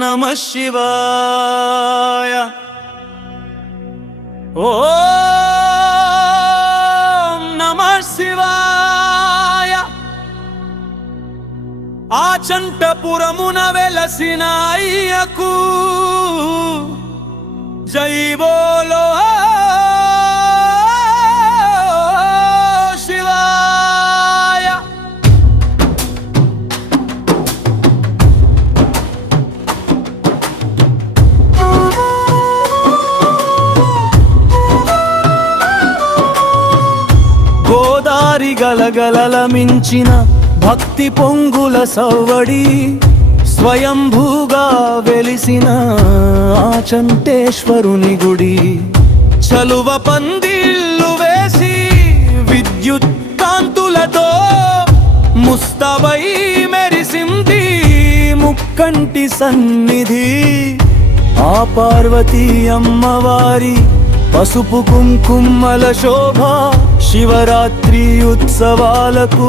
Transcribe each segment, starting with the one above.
నమః శివాయ. ఓం నమః శివాయ. ఆచంటపురమున వెలసిన అయ్యకు జై బోలో శివాయ. గోదారి గలగలల మించిన భక్తి పొంగుల సవ్వడి స్వయంభూగా వెలిసిన ఆచంటేశ్వరుని గుడి. చలువ పందిళ్ళు వేసి విద్యుత్ కాంతులతో ముస్తవై మెరిసింది ముక్కంటి సన్నిధి. ఆ పార్వతీ అమ్మవారి పసుపు కుంకుమల శోభ శివరాత్రి ఉత్సవాలకు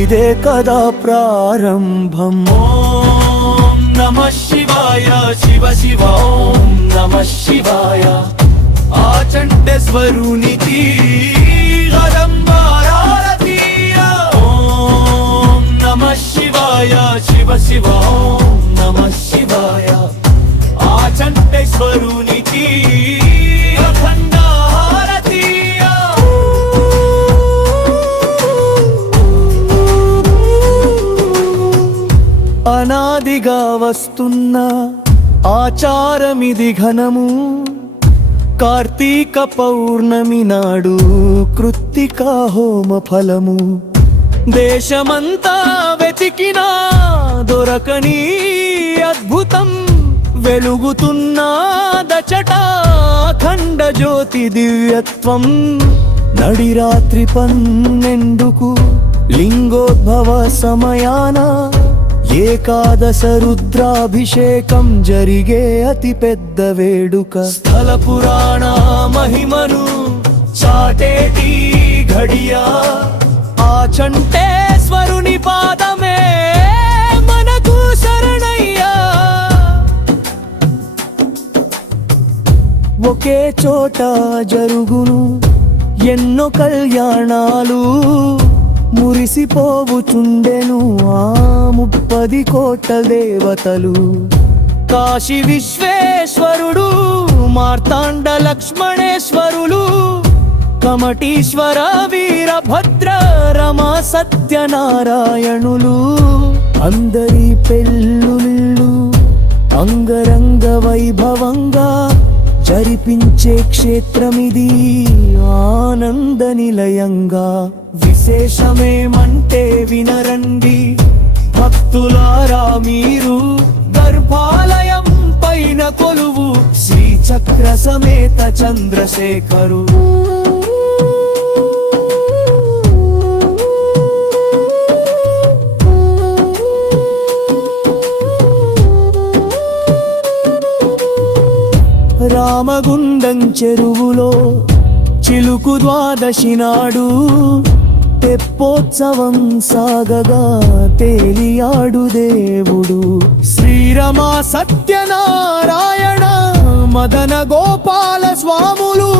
ఇదే కదా ప్రారంభం. ఓం నమః శివాయ శివ శివ ఓం నమః శివాయ. ఆచంటేశ్వరునికి గదంబారారతీయ. ఓం నమః శివాయ శివ శివ ఓం నమః శివాయ. ఆచంటేశ్వరునికి అనాదిగా వస్తున్న ఆచారమిది ఘనము. కార్తీక పౌర్ణమి నాడు కృత్తికా హోమ ఫలము. దేశమంతా వెతికినా దొరకని అద్భుతం వెలుగుతున్న దచట ఖండ జ్యోతి దివ్యత్వం. నడిరాత్రి 12కు లింగోద్భవ సమయాన ఏకాదశ రుద్రాభిషేకం జరిగే అతి పెద్ద వేడుక. స్థల పురాణ మహిమను చాటేటి ఘడియా ఆచంటేశ్వరుని పాదమే మనకు శరణయ్యా. ఒకే చోట జరుగును ఎన్నో కళ్యాణాలు. మురిసిపోవుచుండెను ఆ 30 కోట్ల దేవతలు. కాశీ విశ్వేశ్వరుడు, మార్తాండ లక్ష్మణేశ్వరులు, కమటీశ్వర వీరభద్ర రమా సత్యనారాయణులు. అందరి పెళ్ళుళ్ళు అంగరంగ వైభవంగా జరిపించే క్షేత్రమిది ఆనంద నిలయంగా. విశేషమేమంటే వినరండి భక్తులారా మీరు. గర్భాలయం పైన కొలువు శ్రీచక్ర సమేత చంద్రశేఖరు. రామగుండం చెరువులో చిలుకు ద్వాదశి నాడు తెప్పోత్సవం సాగగా తేలియాడు దేవుడు. శ్రీరమా సత్యనారాయణ మదన గోపాల స్వాములు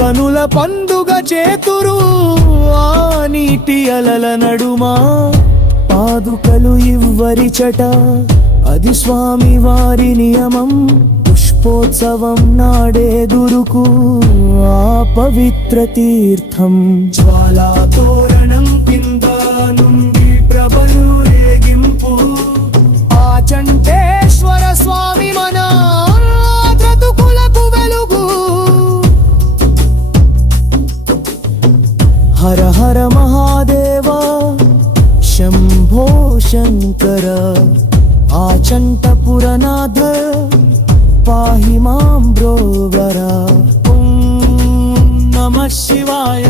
కనుల పండుగ చేతురు. ఆ నీటి అలల నడుమా పాదుకలు ఇవ్వరిచట అది స్వామి వారి నియమం. పుష్పోత్సవం నాడే దురుకు ఆ పవిత్ర తీర్థం. జ్వాలా తోరణం కింద నుండి ప్రభలు రేగింపు. ఆచంటేశ్వర స్వామి మన బ్రతుకులకు వెలుగు. హర హర మహాదేవ శంభో శంకర. ఆచంటపురనాథ పాహి మాం బ్రోవర. ఓం నమః శివాయ.